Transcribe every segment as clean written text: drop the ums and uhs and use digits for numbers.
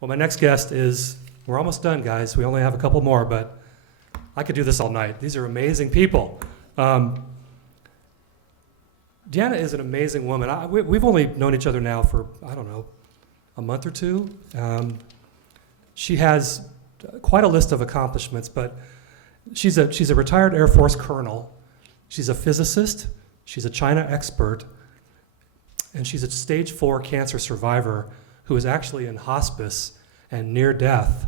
Well, my next guest is, we're almost done, guys. We only have a couple more, but I could do this all night. These are amazing people. Deanna is an amazing woman. We've only known each other now for, I don't know, a month or two. She has quite a list of accomplishments, but she's a retired Air Force colonel. She's a physicist. She's a China expert. And she's a stage 4 cancer survivor who is actually in hospice and near death.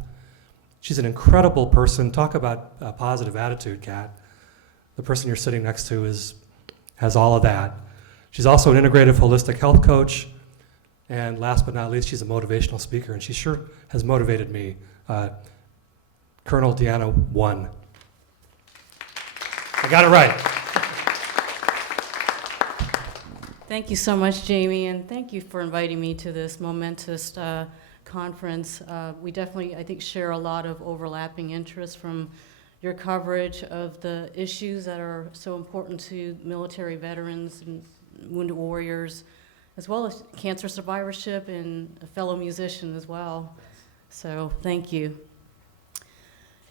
She's an incredible person. Talk about a positive attitude, Kat. The person you're sitting next to has all of that. She's also an integrative holistic health coach. And last but not least, she's a motivational speaker, and she sure has motivated me. Colonel Deanna Won. I got it right. Thank you so much, Jamie, and thank you for inviting me to this momentous conference. We definitely, I think, share a lot of overlapping interests from your coverage of the issues that are so important to military veterans and wounded warriors, as well as cancer survivorship and a fellow musician as well. So thank you.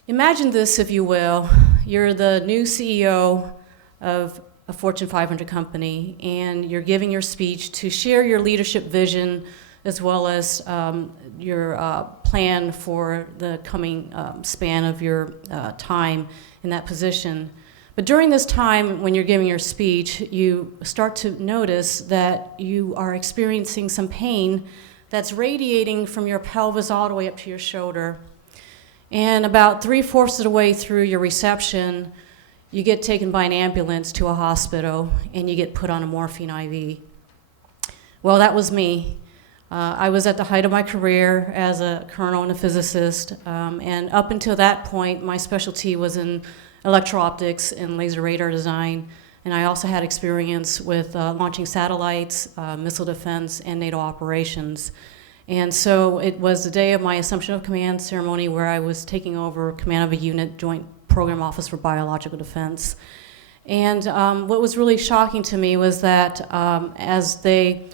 Imagine this, if you will. You're the new CEO of a Fortune 500 company, and you're giving your speech to share your leadership vision as well as your plan for the coming span of your time in that position. But during this time, when you're giving your speech, you start to notice that you are experiencing some pain that's radiating from your pelvis all the way up to your shoulder. And about 3/4 of the way through your reception, you get taken by an ambulance to a hospital, and you get put on a morphine IV. Well, that was me. I was at the height of my career as a colonel and a physicist, and up until that point, my specialty was in electro-optics and laser radar design, and I also had experience with launching satellites, missile defense, and NATO operations. And so it was the day of my Assumption of Command ceremony where I was taking over command of a unit, Joint Program Office for Biological Defense. And what was really shocking to me was that as they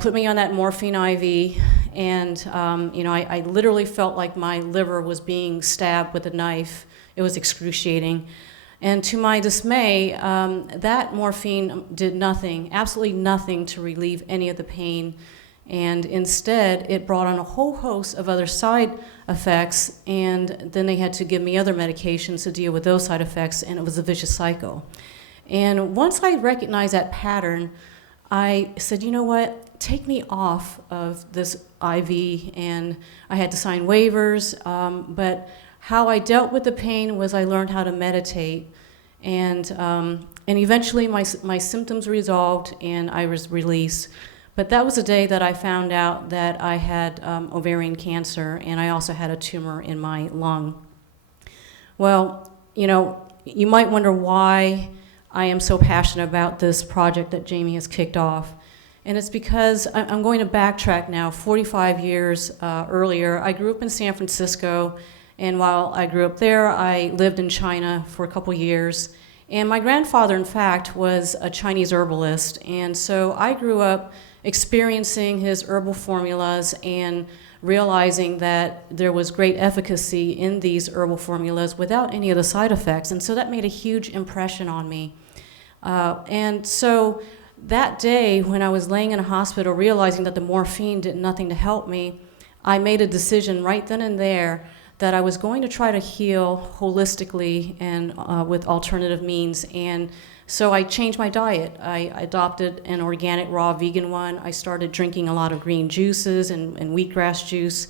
put me on that morphine IV, and I literally felt like my liver was being stabbed with a knife. It was excruciating. And to my dismay, that morphine did nothing, absolutely nothing to relieve any of the pain. And instead, it brought on a whole host of other side effects, and then they had to give me other medications to deal with those side effects, and it was a vicious cycle. And once I recognized that pattern, I said, you know what, take me off of this IV, and I had to sign waivers, but how I dealt with the pain was I learned how to meditate, and eventually my symptoms resolved, and I was released. But that was the day that I found out that I had ovarian cancer, and I also had a tumor in my lung. Well, you might wonder why I am so passionate about this project that Jamie has kicked off. And it's because I'm going to backtrack now. 45 years earlier, I grew up in San Francisco, and while I grew up there, I lived in China for a couple years. And my grandfather, in fact, was a Chinese herbalist, and so I grew up experiencing his herbal formulas and realizing that there was great efficacy in these herbal formulas without any of the side effects. And so that made a huge impression on me. And so that day, when I was laying in a hospital realizing that the morphine did nothing to help me, I made a decision right then and there that I was going to try to heal holistically and with alternative means. And so I changed my diet. I adopted an organic, raw, vegan one. I started drinking a lot of green juices and wheatgrass juice.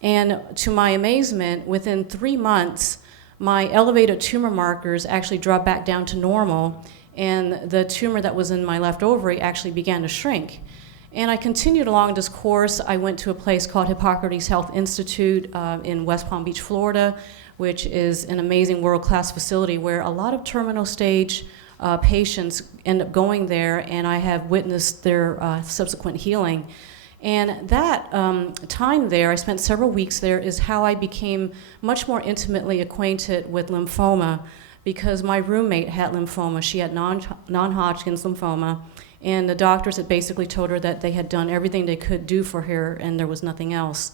And to my amazement, within 3 months, my elevated tumor markers actually dropped back down to normal, and the tumor that was in my left ovary actually began to shrink. And I continued along this course. I went to a place called Hippocrates Health Institute in West Palm Beach, Florida, which is an amazing world-class facility where a lot of terminal stage patients end up going there, and I have witnessed their subsequent healing. And that time there, I spent several weeks there, is how I became much more intimately acquainted with lymphoma, because my roommate had lymphoma. She had non-Hodgkin's lymphoma, and the doctors had basically told her that they had done everything they could do for her, and there was nothing else.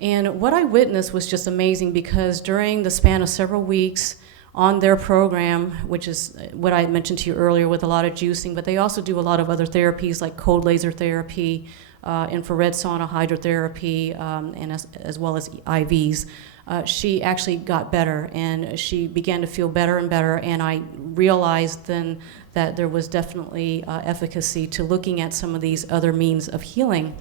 And what I witnessed was just amazing, because during the span of several weeks on their program, which is what I mentioned to you earlier with a lot of juicing, but they also do a lot of other therapies like cold laser therapy, infrared sauna hydrotherapy, and as well as IVs. She actually got better, and she began to feel better and better, and I realized then that there was definitely efficacy to looking at some of these other means of healing.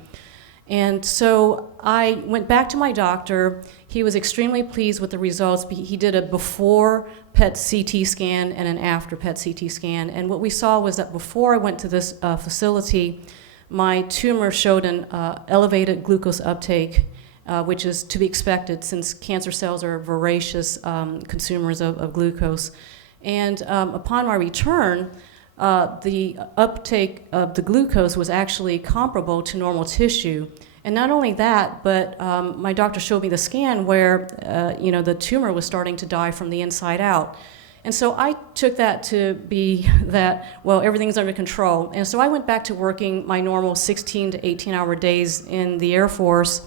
And so I went back to my doctor. He was extremely pleased with the results. He did a before PET CT scan and an after PET CT scan. And what we saw was that before I went to this facility, my tumor showed an elevated glucose uptake, which is to be expected since cancer cells are voracious consumers of glucose. And upon my return, the uptake of the glucose was actually comparable to normal tissue. And not only that, but my doctor showed me the scan where the tumor was starting to die from the inside out. And so I took that to be that, well, everything's under control. And so I went back to working my normal 16 to 18-hour days in the Air Force.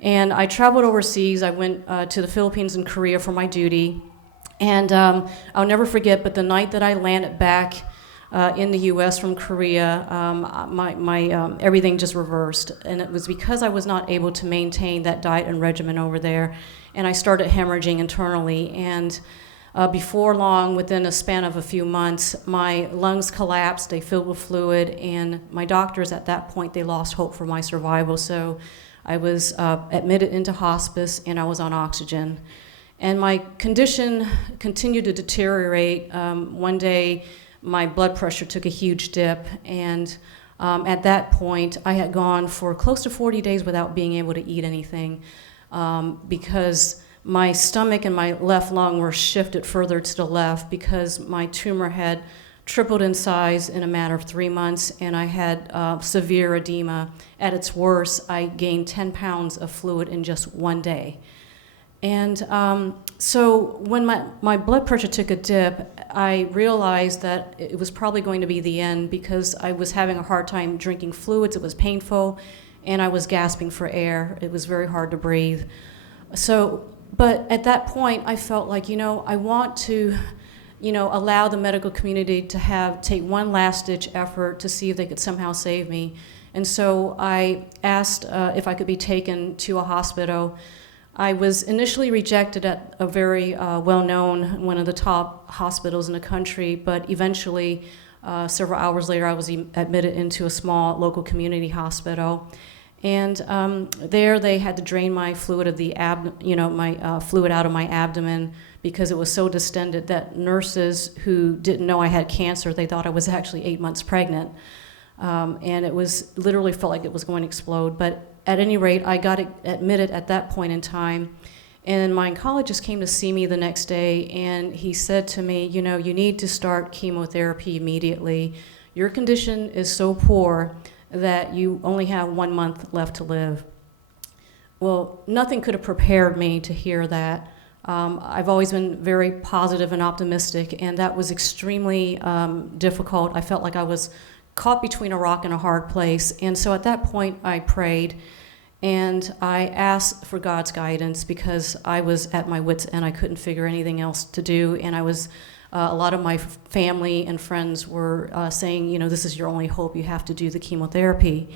And I traveled overseas. I went to the Philippines and Korea for my duty. And I'll never forget, but the night that I landed back in the U.S. from Korea, my everything just reversed. And it was because I was not able to maintain that diet and regimen over there. And I started hemorrhaging internally. And before long, within a span of a few months, my lungs collapsed, they filled with fluid, and my doctors at that point, they lost hope for my survival. So I was admitted into hospice, and I was on oxygen. And my condition continued to deteriorate. One day, my blood pressure took a huge dip, and at that point, I had gone for close to 40 days without being able to eat anything because my stomach and my left lung were shifted further to the left because my tumor had tripled in size in a matter of 3 months, and I had severe edema. At its worst, I gained 10 pounds of fluid in just one day. And so when my blood pressure took a dip, I realized that it was probably going to be the end because I was having a hard time drinking fluids. It was painful, and I was gasping for air. It was very hard to breathe. But at that point, I felt like, I want to, allow the medical community to take one last-ditch effort to see if they could somehow save me. And so I asked if I could be taken to a hospital. I was initially rejected at a very well-known, one of the top hospitals in the country, but eventually, several hours later, I was admitted into a small local community hospital. And there they had to drain my fluid of the my fluid out of my abdomen because it was so distended that nurses who didn't know I had cancer, they thought I was actually 8 months pregnant. And it was literally felt like it was going to explode. But at any rate, I got admitted at that point in time. And my oncologist came to see me the next day, and he said to me, you need to start chemotherapy immediately. Your condition is so poor that you only have 1 month left to live. Well, nothing could have prepared me to hear that. I've always been very positive and optimistic, and that was extremely difficult. I felt like I was caught between a rock and a hard place. And so at that point, I prayed, and I asked for God's guidance because I was at my wit's end. I couldn't figure anything else to do, and I was a lot of my family and friends were saying, this is your only hope. You have to do the chemotherapy.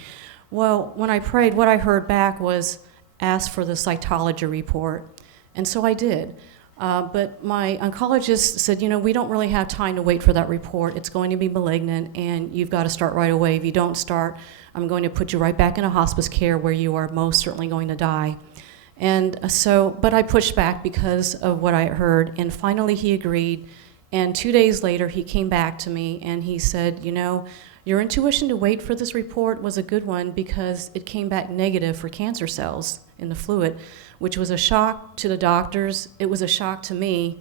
Well, when I prayed, what I heard back was ask for the cytology report. And so I did. But my oncologist said, we don't really have time to wait for that report. It's going to be malignant, and you've got to start right away. If you don't start, I'm going to put you right back in a hospice care where you are most certainly going to die. And but I pushed back because of what I heard, and finally he agreed. And 2 days later, he came back to me and he said, your intuition to wait for this report was a good one because it came back negative for cancer cells in the fluid, which was a shock to the doctors. It was a shock to me.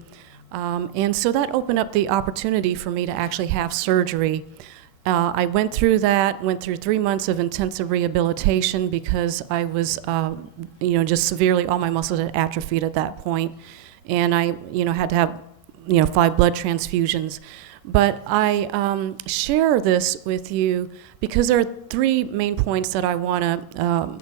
And so that opened up the opportunity for me to actually have surgery. I went through 3 months of intensive rehabilitation because I was, just severely, all my muscles had atrophied at that point. And I, had to have 5 blood transfusions. But I share this with you because there are three main points that I want to,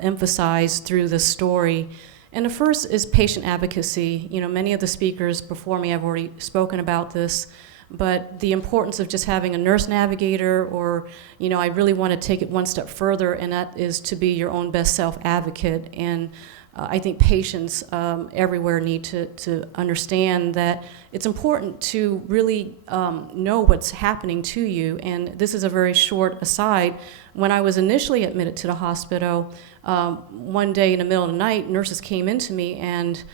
emphasize through this story. And the first is patient advocacy. Many of the speakers before me have already spoken about this, but the importance of just having a nurse navigator, or, I really want to take it one step further, and that is to be your own best self advocate. And I think patients everywhere need to understand that it's important to really know what's happening to you. And this is a very short aside. When I was initially admitted to the hospital, one day in the middle of the night, nurses came into me and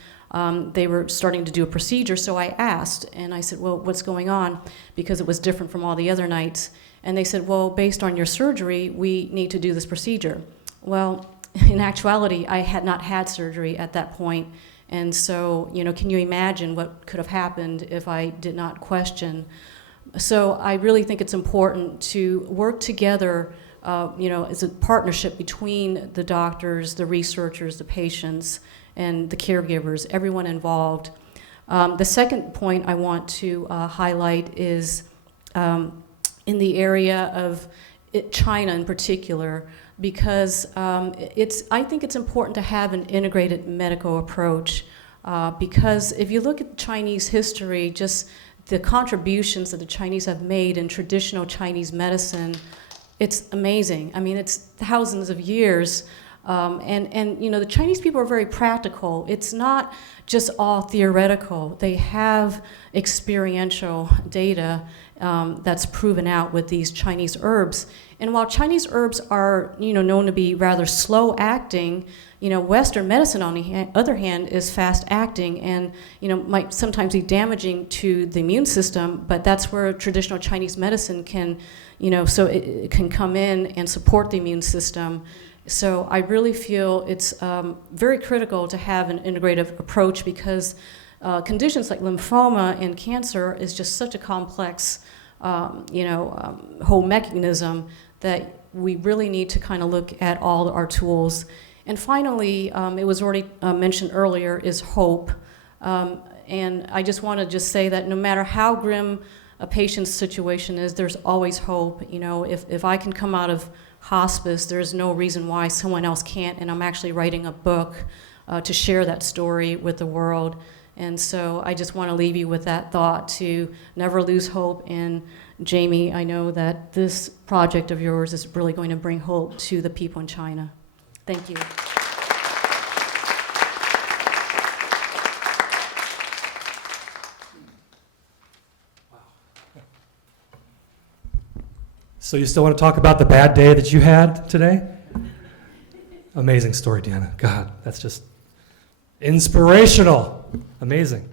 they were starting to do a procedure. So I asked, and I said, well, what's going on? Because it was different from all the other nights. And they said, well, based on your surgery, we need to do this procedure. Well, in actuality, I had not had surgery at that point. And so, can you imagine what could have happened if I did not question? So I really think it's important to work together, as a partnership between the doctors, the researchers, the patients, and the caregivers, everyone involved. The second point I want to highlight is in the area of China in particular, because I think it's important to have an integrated medical approach, because if you look at Chinese history, just the contributions that the Chinese have made in traditional Chinese medicine, it's amazing. I mean, it's thousands of years. And the Chinese people are very practical. It's not just all theoretical. They have experiential data that's proven out with these Chinese herbs. And while Chinese herbs are, known to be rather slow acting, Western medicine, on the other hand, is fast acting and, might sometimes be damaging to the immune system, but that's where traditional Chinese medicine can, so it can come in and support the immune system. So I really feel it's very critical to have an integrative approach, because conditions like lymphoma and cancer is just such a complex, whole mechanism that we really need to kind of look at all our tools. And finally, it was already mentioned earlier, is hope. And I just want to just say that no matter how grim a patient's situation is, there's always hope. If I can come out of hospice, there's no reason why someone else can't, and I'm actually writing a book to share that story with the world. And so I just want to leave you with that thought, to never lose hope. And Jamie, I know that this project of yours is really going to bring hope to the people in China. Thank you. So you still want to talk about the bad day that you had today? Amazing story, Deanna. God, that's just inspirational. Amazing.